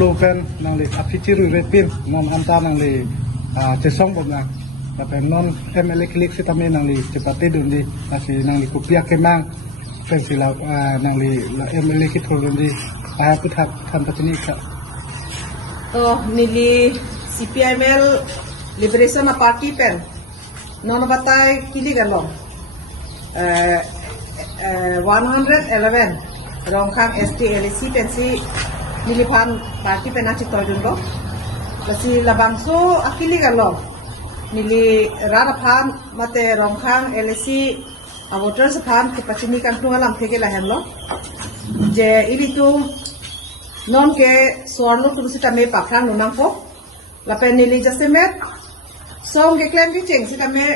lu pen nang li afichiru repin non anta nang li cesong bom nang tapi non MLA klik sitame nang li cepati dundi nasi nang li kupia kemang pen sila nang li MLA kit dundi putat kan patini ka nili CPIML Liberation Party pen non batai kili galong 111 rongkang STLC pensi nilipan party penasi toidun ko lasi labangso akili galong nili rarapan mate rongkang LC voters pan kipachini kantung alam theke lahen lo je ilitu non ke swarlo tulusita me pakrang nunang po lapen nili jasemet song ke claim ki cheng sita me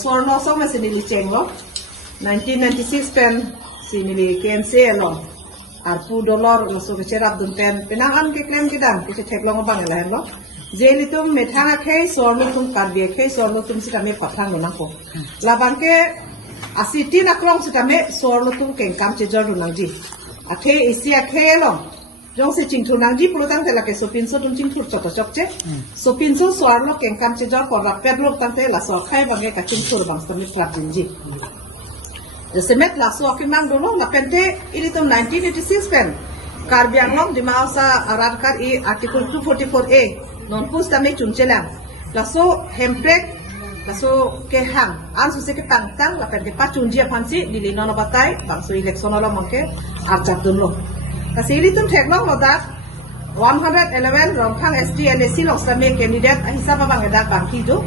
swarlo song me sinili cheng lo 1996 pen sinili KMC lo arpu dollar so ke cerap dun pen penangan ke claim kidang ke theklong bang lahen lo jelitum methanga khei swarlo tum kadbie khei swarlo tum sita me pakrang nunang po labang ke asiti na krong sita me swarlo tum kengkam che jor nang ji akhe isia khelong jong se chingthu nang ji pulutang tela ke sopin so tum chingthu chot chok che sopin so swarlo kengkam che jor por rapet lok tang te la so khai bange ka chingthur bang samit klap jinji semet la so kimang dolo la pente ilitum 1986 pen karbiang long di mausa aradkar I article 244A non pus tame chumchelang la so hemprek la so ke hang an so se ke tang la pente pa chunjia phansi dili non batai bang so election la mangke arjap dunlo kasi ilitum theklong lodak 111 rongkhang STLC lok same candidate hisab bang eda bangki do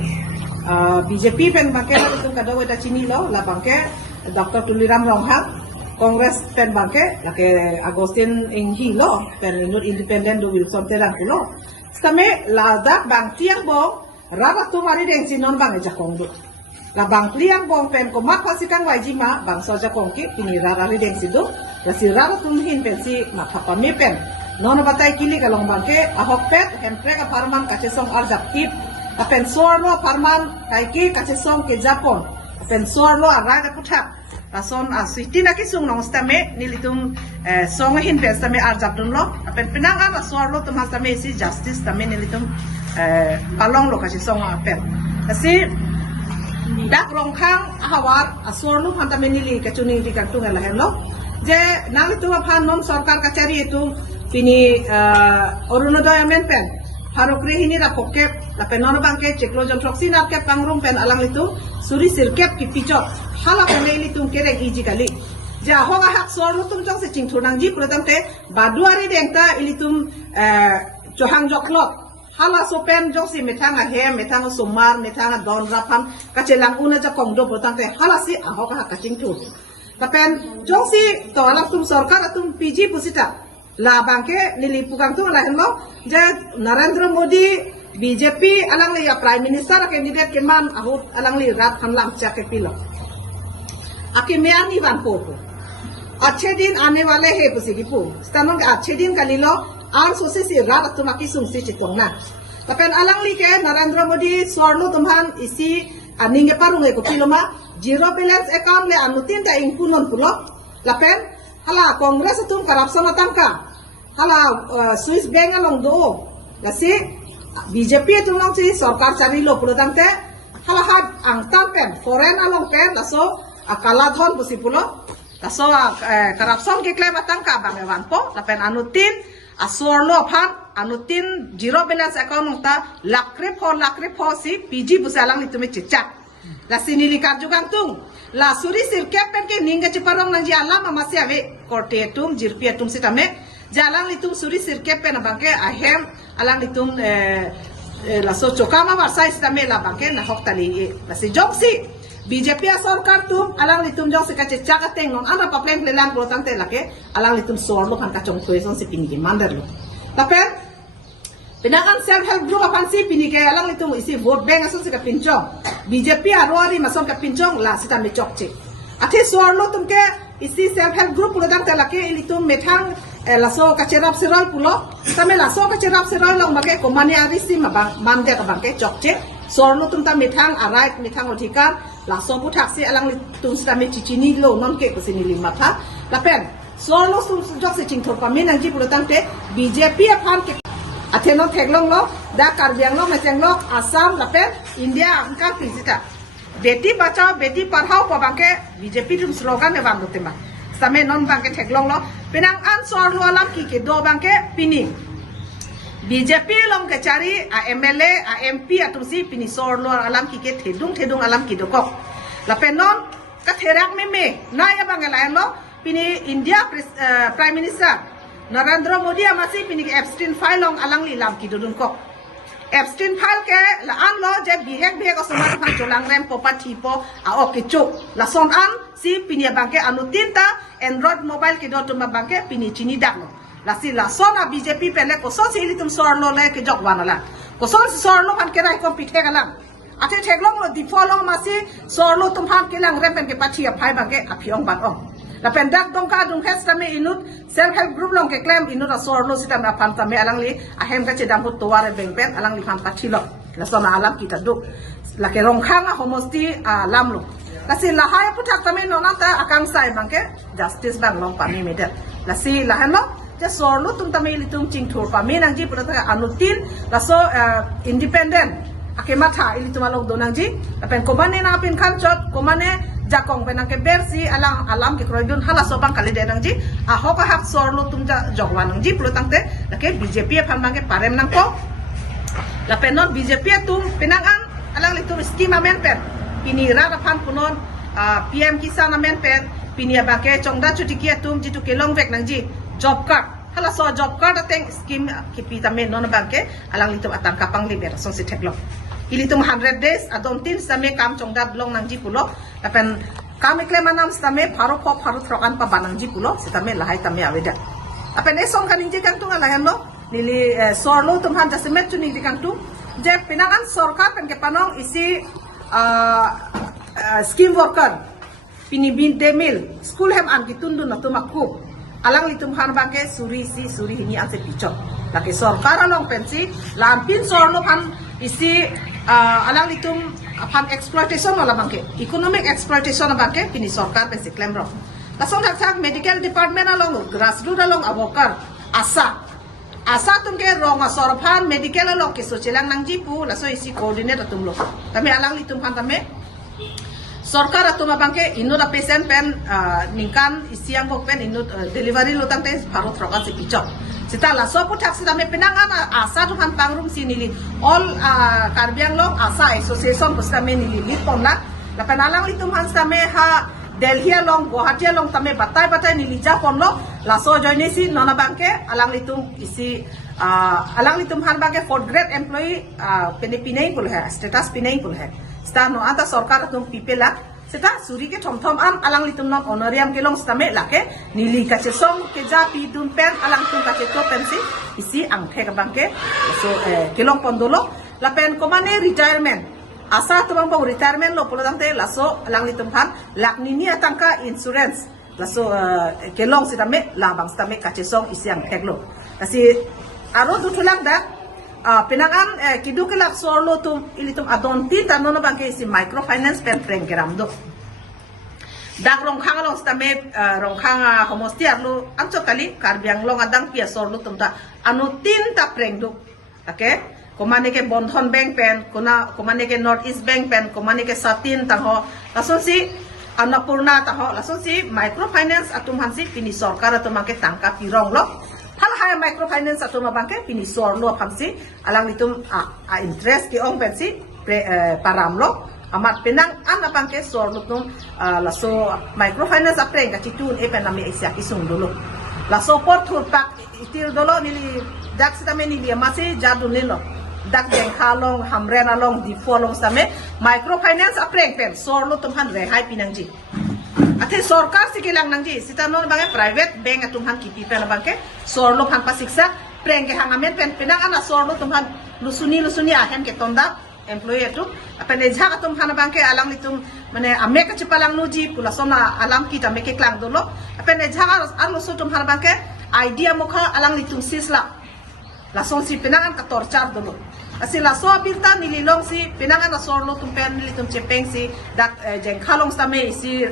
BJP pen bangke la tum kadaw eta chini lo la bangke Dr. Tuliram Ronghang Congress pen bangke la ke Agustin Inghi lo pen inut independent do Wilson terang lo same la dak bang tiang bo raba tu mari deng sinon bang ja kongdo la bang tiang bong pen ko mak pasikang wajima bang soja kongki ini rara ri deng sido la si rara tum hin pen si makapa me pen non batai kili kalong bangke ahok pet hempreka farman kache song arjap tip apen sorlo farman kaiki kache song ke Japon apen sorlo araga puthak rason asitina ki sung nong stame nilitum song hin pen stame arjap dunlo apen pinang ara sorlo tum stame si justice stame nilitum palong lo kache song apen asi dak rongkhang hawar asorlu phantame nili kachuni di kantung la hello je nalitu phan non sarkar kachari itu pini Arunodoy amen pen harokre hini ra pokep la penon bangke cheklo jon troxin arke pangrum pen alang litu suri sirkep ki pichot hala pele litum kere iji kali ja hoga hak sorlu tum jong se chingthunang ji prodamte baduari dengta ilitum johang joklot hala sopen jong si metanga hem metanga sumar metanga don rapan kachelang una ja kongdo prodamte hala si ahoga hak kachingthu tapen jong si to alang tum sarkar tum PG pusita la bangke nili pukang tu la hello ja Narendra Modi BJP alang li ya prime minister candidate keman ahut alang li rat hamlam chake pilo ake meani ban ko अच्छे दिन आने वाले हैं पुसिगिपु stanong अच्छे दिन kalilo ar sosi si rat tumaki sumsi chitongna tapen alang li ke Narendra Modi swarno tumhan isi aninge parunge ko piloma zero balance account le anutin ta ingpunon pulo lapen hala Congress tum corruption atangka hala Swiss bank along do lasi BJP tum long si sarkar chari lo pulodangte hala had angtan pen foreign along pen laso akala dhon busipulo laso corruption ke claim atangka bangewan po lapen anutin asorlo phan anutin zero balance account ta lakre pho si PG busalang nitume chichak la sinili karjugang tung la suri sirkep pen ke ninga chiparong nang ji alam amasya ve korte tum jirpia tum sitame jalang litum suri sirkep pen bangke ahem alang litum la so chokama barsa istame la bangke na hoktali la si joksi BJP sarkar tum alang litum jong se kache chaka tengong ana paplen lelang protang te lake alang litum sorlo kan kachong khoeson si pinigi mandar lo tapen pinakan self help group apan si pinike alang litum isi vote bank ason se ka pinchong BJP arwari mason ka pinchong la sita me chokche ate sorlo tum ke isi self help group protang te lake litum methang laso kacherap serol pulo tame laso kacherap serol long bage komani arisi mabang mande ka bangke chokche sorno tum ta methang arai methang othikar laso puthak si alang litum sita me chichini lo non ke kusini limatha lapen sorlo sum jok se ching thor pami nang ji pulo tangte BJP aphan ke atheno theklong lo da karbiang lo meseng lo Assam lape India angka pisita beti bachao beti padhao pa bangke BJP tum slogan ne bang dote ma same non bangke theklong lo penang an sorlo alam ki ke do bangke pini BJP long ke cari a MLA a MP atumsi pini sorlo alam ki ke thedung alam ki dokok lape non ka therak me na ya bangela lo pini India Prime Minister Narendra Modi amasi pini Epstein file long alang li lam ki dudun ko Epstein file ke la an lo je bihek osomar phang cholang rem popati po a okichu la son an si pini bangke anutin ta Android mobile ki do tuma bangke pini chini dak lo la si la son a BJP pele ko so si litum sorlo le ke jokwana la ko so si sorlo phan ke rai compete galang ate theklong lo di follow masi sorlo tum phan ke lang rem pen ke pathi a phai bangke a phiong ban ong la pendak dongka dung hes tame inut self help group long ke claim inut a sorlo sitam na phan tame alang li a hem ka chedam hu toware beng pen alang li phan pathi lo la sona alam kita du la ke rong khang a homosti a lam lo la si la hai puthak tame no na ta akang sai bangke justice bang long pami medal la si la han lo je sorlo tum tame li tum ching thur pami nang ji pura ta anutin la so independent akemata ili tum along donang ji la pen komane na pin khan chot komane jakong penang ke bersi alam ke kroidun hala sobang kali denang ji a hoka hak sorlo tum ja jogwan ji plo tangte ke BJP phan bang ke parem nang ko la penon BJP tum penangan alang litum scheme amen pen pini ra phan punon PM kisan amen pen pini ba ke chongda chuti kia tum ji tu ke long vek nang ji job card hala so job card ateng scheme ki pita men non bang ke alang litum atang kapang liber son si theklo ilitum 100 days adom tin same kam chongda blong nang ji pulo apen kam ekle manam same pharo throkan pa banang ji pulo sitame lahai tame aweda apen esong kaning ji kang tunga lahem lo nili sorlo tum han jasmet chuni di kang tu je pinangan sarkar pen ke panong isi scheme worker pini bin demil school hem an gitundu na tumakku alang litum han bangke suri hini an se pichok laki sarkar along pensi lampin sorlo han isi alang litum phan exploitation wala bangke economic exploitation bangke pini sarkar pensi claim ro lasong thak medical department along grassroots along abokar asa tumke rong asorphan medical along ke sochelang nangji pu laso isi coordinate tumlo tame alang litum phan tame sarkar atuma bangke inut a patient pen ningkan isiang bok pen inut delivery lo tangte bharot rokan se pichok sita la so puthak sita me penangan asa tu han pangrum sinili all karbiang long asa association pusta me nili lit pomla la penalang litum han same ha Delhi along Guwahati along tame batai nili ja pomlo la so joine si nona bangke alang litum isi alang litum han bangke fourth grade employee pinei pul hai status pinei pul hai sta no ata sarkar tum pipela sita suri ke thom am alang litum non honorarium ke long stame lake nili ka che song ke ja pi dun pen alang tum ka che to pensi isi angkhe ka bangke so ke long pondolo la pen komane retirement asa tumang pang retirement lo pulo tangte laso alang litum han lakni ni atangka insurance laso ke long sitame labang stame ka che song isi angkhe lo kasi aro dutulang da penangan kidukelak sorlo tum ilitum adonti tanono bangke isi microfinance pen prengkeram do dak rongkhang long stame rongkhang homosti arlu ancho kali karbiang long adang pia sorlo tum ta anu tin ta prengdu okay komane ke bondhon bank pen komane ke north east bank pen komane ke satin ta ho lason si annapurna ta ho lason si microfinance atum hansi pini sarkar atum ke tangka pirong lo hal hai microfinance atuma bangke pini sorlo phamsi alang litum interest ki ong pensi param lo amat penang ana bangke sorlo tum laso microfinance apreng ka chitun e penami isya isung dulu laso por thurpak itir dolo nili dak sitame nili amase jadun lelo dak jeng khalong hamren along di folong same microfinance apreng pen sorlo tum han re hai pinangji ate sarkar sikilang nangji sitanon bange private bank atum han kipi pen bangke sorlo phan pasiksa preng ke hangamen pen penang ana sorlo tum han lusuni ahem ke tonda employee atu apene jha atum han bangke alang litum mane ame ka chipalang nuji pulasona alam kita meke klang dolo apene jha arlo sutum han bangke idea mukha alang litum sisla la son si penangan ka torchar dolo asila so abilta nililong si penangan na sorlo tum pen litum chepeng si dak jeng khalong stame si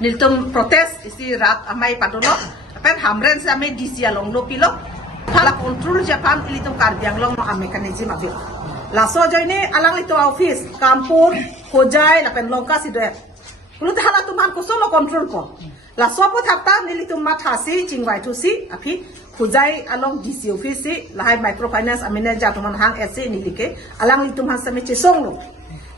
niltum protest isi rat amai padolo pen hamren sa me disia long lo pilo phala control japan ilitum karbiang long no mechanism abe la so joine alang itu office kampur khojai la pen longka sidre kulut hala tuman ko solo control ko la so po thakta nilitum mathasi chingwai thu si api khojai along dc office si la hai microfinance amene ja tuman hang ese nilike alang litum han same chesong lo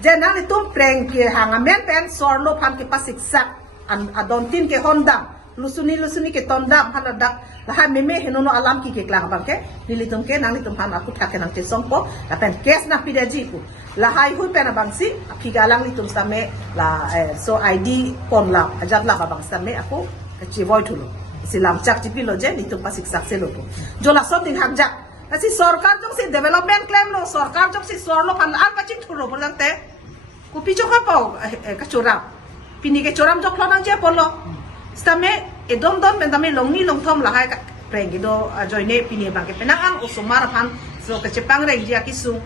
je nang litum preng ke hang amen pen sorlo phan ke pasik sak an adon tin ke honda lusuni ke tonda haladak laha meme henono alam ki ke klang bangke nilitum ke nang litum han aku thake nang te songpo la pen kes na pidaji pu lahai hui pen bangsi apigalang litum same la so id pon la ajat la bang same aku chi voi thulo silam chak chi pilo je litum pasik sak selo pu jola so tin hak jak asi sarkar jong si development claim lo sarkar jong si sorlo pan al pachik thulo bolante kupi jokha pau ka chora pini ke choram jok lonang je polo stame edom dom pendame longni longthom lahai ka prengido joine pini bangke penangan usumar phan so ke chepang reng dia kisung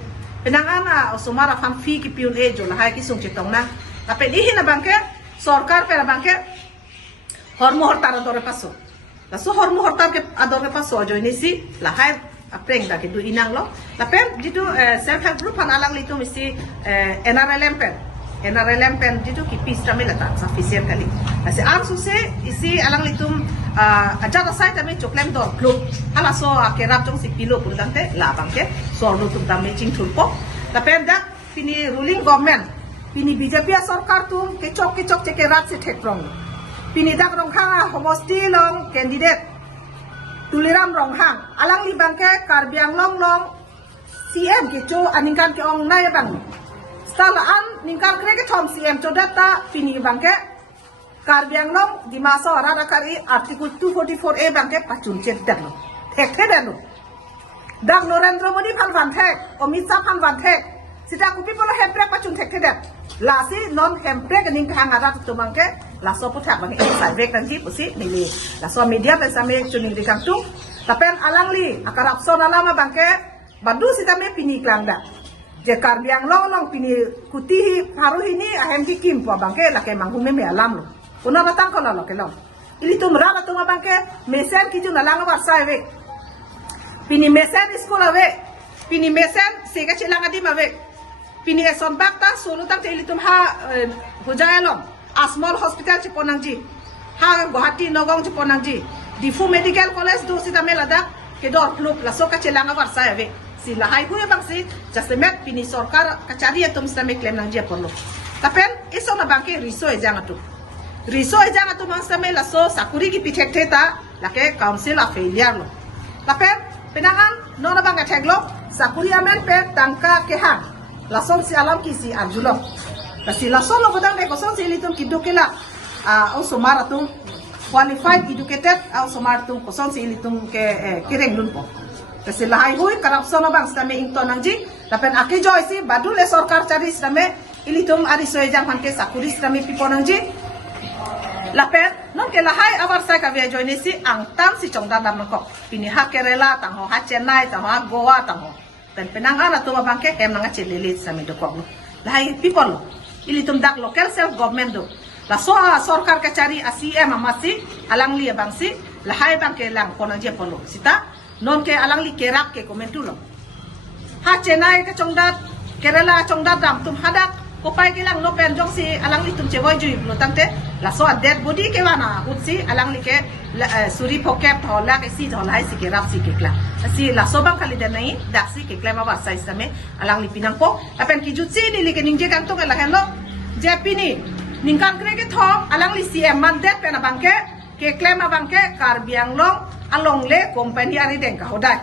penangan usumar phan fi ki piun e jo lahai kisung chetong na tapi di hina bangke sarkar pera bangke hormo hortar adore paso la so hormo hortar ke adore paso joine si lahai apreng da ke du inang lo la pen ditu self help group phan alang litu misi NRLM pen ditu ki pistra melata sufficient kali asi am suse isi alang litum ajata sai tame choklem dor club hala so akerap jong si pilo purdante la bangke so lu tum tame ching thulpo la pen da pini ruling government pini BJP sarkar tum ke chok cheke rat se thekrong pini dak rong khanga homosti long candidate tuliram rong hang alang li bangke karbiang long CM ke cho aningkan ke ong nai bang stalaan ningkar kreke thom CM chodata pini bangke karbiang long di maso arada kari article 244A bangke pachun chet dano thek dano dak Narendra Modi phan van thek Amit Shah phan van thek sita kupi polo hempre pachun thek dat lasi non hempre ning khang ara tu bangke la so pu thak bangke sai vek tan ji pusi nili la so media pe same chuning dikang tu tapen alang li akarap so nalama bangke badu sita me pini klang da je karbiang long pini kuti haru ini ahem ki kim po bangke la ke manghu me alam lo una ratang ko lo ke lo ili tum rala tum bangke mesen ki ju nalang war sai ve pini mesen school ave pini mesen sega chilang adi mave pini eson bakta solo tang te ili tum ha hujayalom asmol hospital chi ponang ji ha Guwahati Nogong chi ponang ji Difu medical college do sita melada ke dor club la soka chilang war sai ave sila hai hui bang si jasemet pini sarkar kacari atum same claim nang je porlo tapen iso na bangke riso e jang atu bang same la so sakuri ki pithek theta la ke council of failure lo tapen penangan no na bang atheglo sakuri amen pe tangka ke ha la som si alam ki si arjulo la si la solo bodang ne ko son si litum kidukela au somara tum qualified educated au somara tum ko son si litum ke kireng lun po kasi lahai hui corruption bang stame ington angji tapen ake joy si badule sarkar cari stame ilitum ari soe jang hanke sakuri stame pipon angji lapen non ke lahai abar sai ka via join si angtam si chongda dam ko pini ha Kerala tang ho ha Chennai tang ho Goa tang ho pen penang ara to bangke kem nanga chelele same do ko lahai people ilitum dak local self government do la so sarkar ka cari ACM amasi alang li bangsi lahai bangke lang konang je polo sita non ke alang li kerak ke komentulo ha Chennai ke chongdat Kerala chongdat dam tum hadak ko pai ke lang no pen jong si alang li tum chewoi jui lo tangte la so dead body ke wana utsi alang li ke suri phokep thola ke si tholai si ke rap si ke kla si la so bang khali de nai dak si ke klema ba sai same alang li pinang ko apen ki jutsi ni li ke ningje kang to ke la hello je pini ningkan kre ke tho alang li CM mandat pe na bangke ke klema bangke karbiang long along le company ari deng ka hodai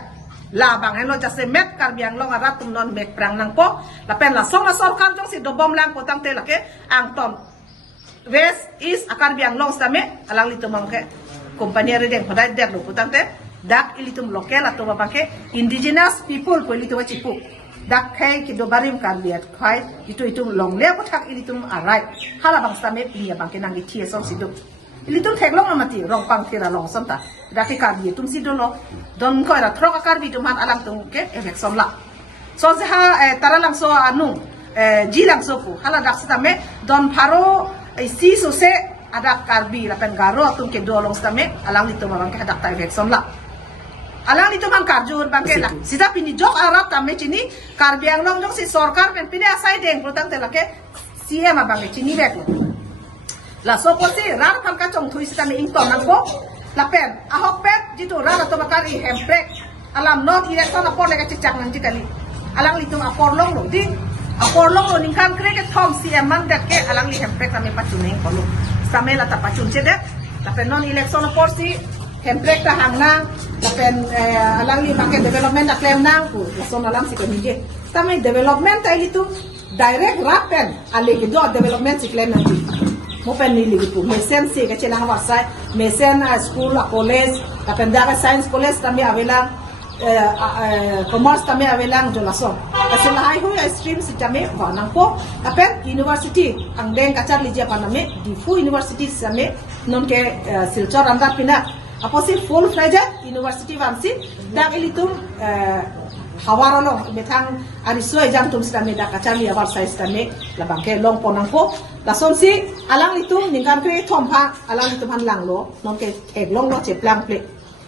la bang hello jase met karbiang long arat tum non mek prang nang po la pen la song sarkar jong si do bom lang ko tang te la ke ang tom west east akarbiang long same alang li tum ke company ari deng hodai der lo ko tang te dak ilitum local ato bangke indigenous people ko ilitum chipu dak khai ki do barim karbiat khai itu long le ko thak ilitum arai hala bang same pinya bangke nang li thie song siduk ilitum theklong amati rong pang thira long samta daki karbi tum sidolo don ko ra throka karbi tum han alam tum ke election la so se ha taralang so anu jilang so pu hala dak sita me don pharo si so se adak karbi la pen garo tum ke do long stame alang litum bangke hadak tai vek somla alang litum man karjur bangke la sida pini jok arab tamme chini karbi anglong jok si sarkar pen pine asai deng protang te lake CM bangke chini vek la so posi rar phan ka chong thui sida me ing tom nang ko la pen ahok pet jitu rar to bakar I hemprek alam not election apor le ka chang nang jikali alang litum apor long lo ding apor long lo ning kan kre ke thom CM man dak ke alang li hemprek la me pachuneng ko lo same la ta pachun chede la pen non election apor si hemprek ta hang nang la pen alang li bangke development da klem nang ku la son alam si ko nije same development ta litum direct rapen ale ke do development si klem nang mo pen ni ligi pu mesen si ka chela hawa sai mesen school a college la pen da science college tambe avela commerce tambe avelang jolason kasi lahay hu stream si tame banang po apen university ang deng kachar lijia paname di fu university same non ke silchar andar pina aposi full fledged university vansi da elitum hawarolo metang ariso ejam tum same da kachar li avar sai same la bangke long ponang po la son si alang litum ningkan kre thompa alang litum han lang lo non ke ek long lo che plang ple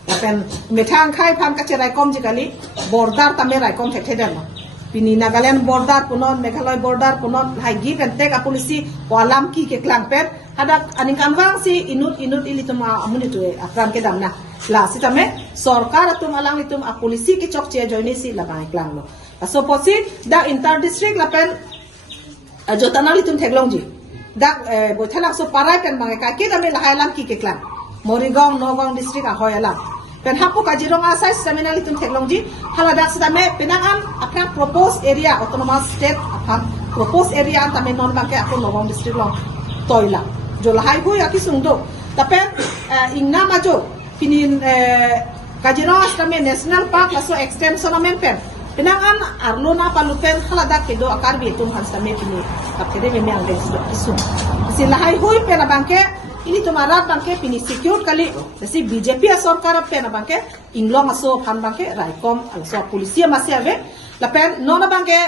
la pen metang khai phan ka che rai kom jikali border tame rai kom the den pini Nagaland border punon Meghalaya border punon hai gi pen tek apolisi walam ki ke klang pet hadak aning kanwang si inut ilituma amuni tu akram ke damna la sitame sarkar atum alang litum apolisi ke chok che joini si la bai klang lo so posi da inter district la pen jotana litum theklong ji da bothalak so parai pen bangai ka ke dame la hailam ki ke klang Morigong Nogong district a hoyala pen hapu kajirong asai seminal itum technology haladak sidame penangan akran propose area autonomous state akran propose area tame non bangke akon Nogong district long toila jola hai hu ya kisungdo tapen ingna majo pinin kajirong asame national park laso extension amen pen penangan arlona palupen haladak kedo akar bi tum hansame pini kapede me ang desdo kisung sila hai hu pena bangke ini tumarat bangke pini secure kali si BJP sarkar pena bangke inglong aso phan bangke raikom aso polisi masih ave lapen nona bangke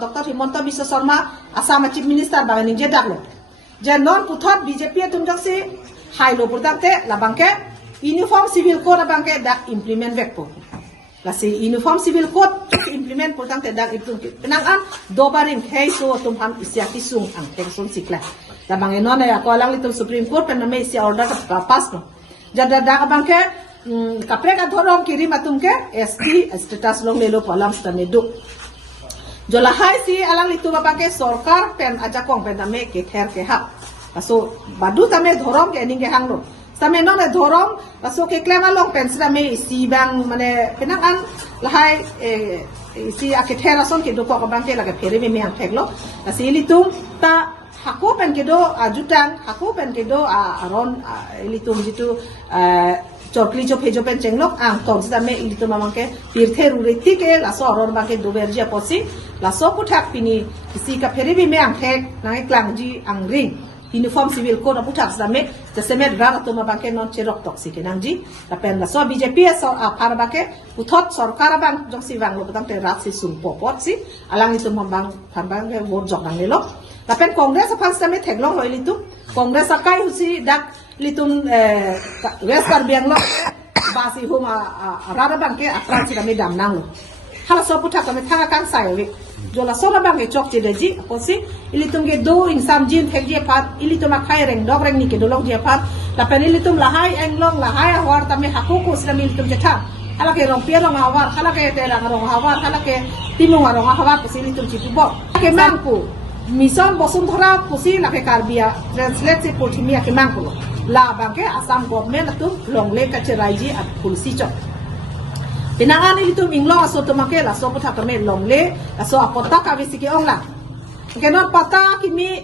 Dr. Himonto Biswa Sharma Assam Chief Minister bangke ninje daklo je non puthot BJP tunjak si hailo purdakte la bangke uniform civil code bangke dak implement vekpo la si uniform civil code implement purdakte dak itung penangan dobaring hei so tumhan isyaki sung ang tekson sikla la bangke non ya ko lang litum Supreme Court pen me isi order ka pass no jada da bangke kapre ka thorong kiri matumke ST status long lelo palam stane do jola hai si alang litu bangke sarkar pen aja kong pen me ke ther ke ha aso badu tame dhorong ke ninge hanglo tame non dhorong aso ke klema long pen sra me isi bang mane penangan lahai isi ake therason ke do ko bangke la ke phere me ang theklo asi litum ta haku pen kedo ajutan haku pen kedo aron ilitum jitu chokli jo phejo pen chenglok ang tong same ilitum mamake pirthe rureti ke laso aron bangke doberja posi laso puthak pini isi ka pheri bi me ang thek nang klang ji ang ring uniform civil code puthak same jaseme rar to mabangke non cherok toxic nang ji la pen laso BJP so apar bake puthot sarkar bang jong si wang lo tang te rat si sum popot si alang itu mambang thambang ke wor jok nang lelo lapen kongres apan same theklong hoi litum kongres akai husi dak litum west karbiang lo basi huma rara bangke akran si kami dam nang lo hala so puthak kami thanga kan sai wi jola so bangke chok che deji aposi ilitum ge do insam jin thekje pat ilitum akai reng dog reng ni ke dolong je pat lapen ilitum lahai englong lahai awar tame haku ku sramil tum jetha hala ke rong pia rong awar hala ke tera rong awar hala ke timung rong awar posi ilitum chipubo ke mangku Mission Bosundhara pusi la ke karbia translate se pothimia ke mangkulo la bangke Assam government atum longle ka cheraiji at polisi chok pinangan itu minglong aso to make la so putha kame longle aso apota ka bisi ke ongla ke non pata kimi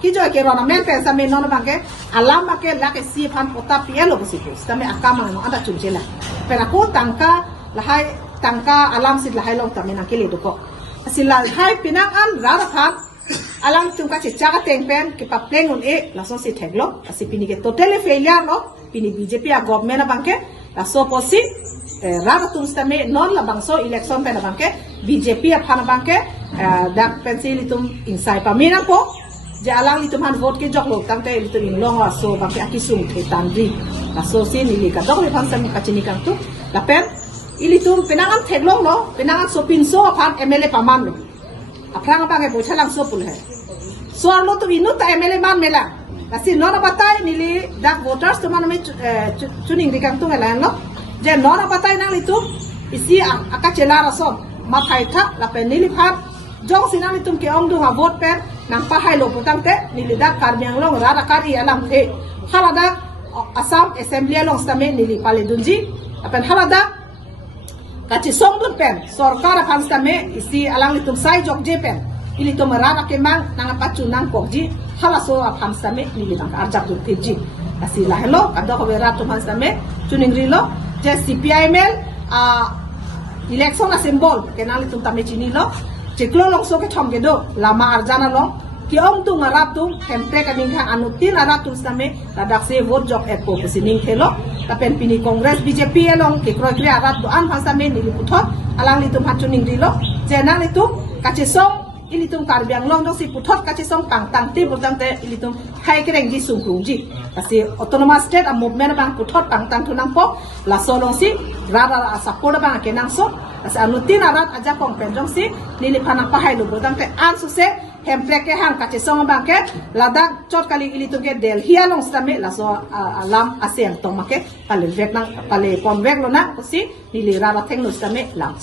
ki jo ke rona men pensa me non bangke alam make la ke si phan pota pielo busi ko stame akama no ada chunjela pera ko tangka la hai tangka alam sit la hai long tame na ke le do ko asila hai pinangan rara phan alang tum ka chaga tengpen ke papleng on e la so si theglo asi pini ke total failure no pini BJP a government bangke la so posi rara tum stame non la bangso election pen bangke BJP a phana bangke dak pencil tum insai pamina po je alang litum han vote ke jok lo tang te litum in long wa so bang ke akisung the tandri la so si ni li ka dok le phang sam ka chini kang tu la pen ilitum penangan theglong lo penangan so pin so phan MLA paman lo aprang bang ke bochalang so pul hai so lo tu inu ta MLA man mela la si nona batai ni li dak voters to man me chuning ri kang tu ngala lo je nona batai nang litum isi akachela rasom ma thai tha la pen ni li phan jong sinang litum ke ong du ha vote pen nang pa hai lo putang te ni li dak kar byang long ra kari alam the halada Assam Assembly long stame ni li pale dunji apen halada kachi song dun pen sarkar phan stame isi alang litum sai jok je pen ili to marana ke mang nang pachu nang kokji hala so phan stame ni li nang arjak dun tiji asi la hello kada ko vera to phan stame chuning ri lo je CPIML election a symbol kenal litum tame chini lo cheklo long so ke thom ke do lama arjana long ki ong tu ngarap tu tempe ka ning khang anutin arap tu same ladak se vote jok et po sining thelo ta pen pini congress BJP long ke kroi kri arap tu an phang same ni puthot alang li tu phachuning ri lo jenang li tu kache song ili tum karbyang long dong si puthot kache song tang tang ti burjang te ili tum hai kereng ji sung krung ji kasi autonomous state a movement bang puthot tang tang thunang po la so long si rara support bang ke nang so asa anutin arat aja kong pen jong si nili phanang pa hai lu burjang te an su se hemprek ke hang kache song bang ke ladak chot kali ili tum ke delhi along stame la so alam asem tong make pale vek nang pale pom vek lo na si nili rara theng lu stame lam